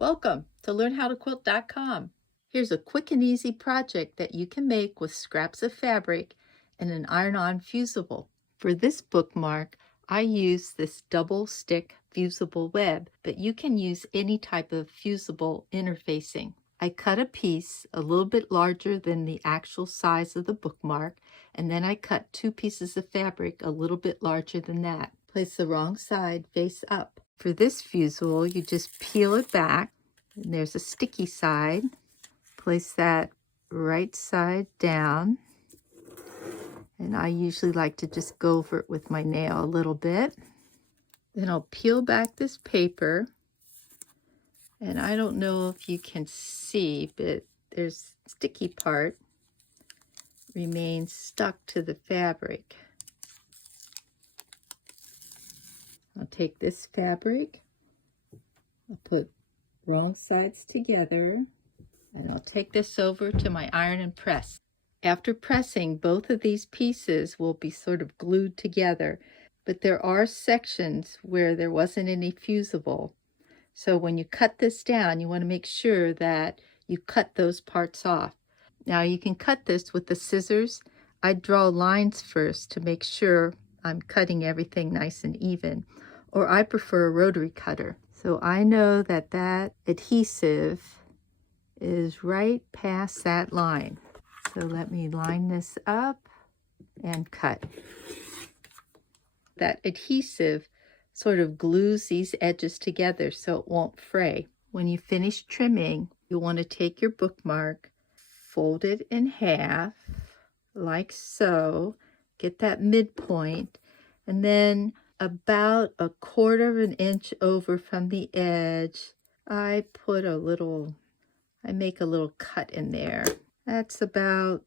Welcome to learnhowtoquilt.com. Here's a quick and easy project that you can make with scraps of fabric and an iron-on fusible. For this bookmark, I use this double stick fusible web, but you can use any type of fusible interfacing. I cut a piece a little bit larger than the actual size of the bookmark, and then I cut two pieces of fabric a little bit larger than that. Place the wrong side face up. For this fusible, you just peel it back, and there's a sticky side. Place that right side down, and I usually like to just go over it with my nail a little bit. Then I'll peel back this paper, and I don't know if you can see, but there's a sticky part remains stuck to the fabric. I'll take this fabric, I'll put wrong sides together, and I'll take this over to my iron and press. After pressing, both of these pieces will be sort of glued together, but there are sections where there wasn't any fusible. So when you cut this down, you want to make sure that you cut those parts off. Now you can cut this with the scissors. I draw lines first to make sure I'm cutting everything nice and even, or I prefer a rotary cutter. So I know that that adhesive is right past that line. So let me line this up and cut. That adhesive sort of glues these edges together so it won't fray. When you finish trimming, you want to take your bookmark, fold it in half, like so, get that midpoint, and then about 1/4 of an inch over from the edge, I make a little cut in there. That's about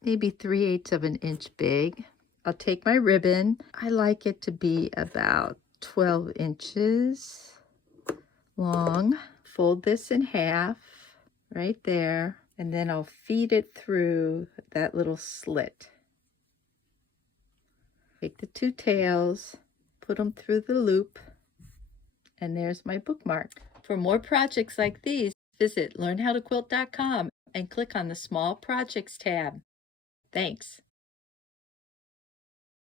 maybe 3/8 of an inch big. I'll take my ribbon. I like it to be about 12 inches long. Fold this in half right there, and then I'll feed it through that little slit. Take the two tails, put them through the loop, and there's my bookmark. For more projects like these, visit learnhowtoquilt.com and click on the Small Projects tab. Thanks.